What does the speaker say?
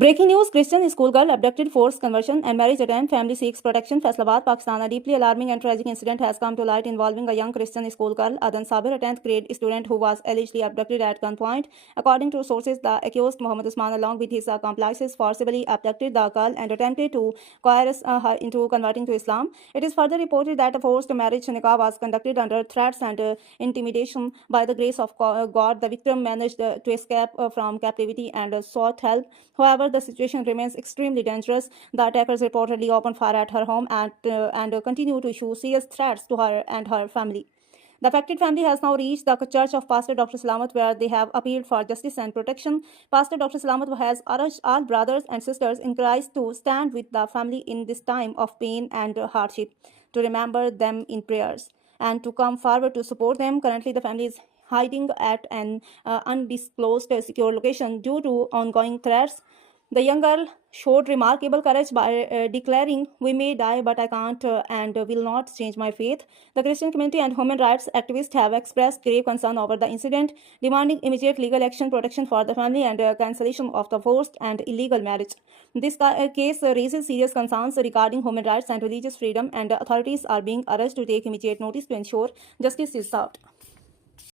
Breaking news: Christian schoolgirl abducted, forced conversion, and marriage attempt. Family seeks protection. Faisalabad, Pakistan. A deeply alarming and tragic incident has come to light involving a young Christian schoolgirl, Adan Sabir, a 10th grade student who was allegedly abducted at gunpoint. According to sources, the accused, Muhammad Usman, along with his accomplices, forcibly abducted the girl and attempted to coerce her into converting to Islam. It is further reported that a forced marriage nikah was conducted under threats and intimidation. By the grace of God, the victim managed to escape from captivity and sought help. However, the situation remains extremely dangerous. The attackers reportedly opened fire at her home and continue to issue serious threats to her and her family. The affected family has now reached the church of Pastor Dr. Salamat, where they have appealed for justice and protection. Pastor Dr. Salamat has urged all brothers and sisters in Christ to stand with the family in this time of pain and hardship, to remember them in prayers, and to come forward to support them. Currently, the family is hiding at an undisclosed secure location due to ongoing threats. The young girl showed remarkable courage by declaring, "We may die, but I can't and will not change my faith." The Christian community and human rights activists have expressed grave concern over the incident, demanding immediate legal action, protection for the family, and cancellation of the forced and illegal marriage. This case raises serious concerns regarding human rights and religious freedom, and authorities are being urged to take immediate notice to ensure justice is served.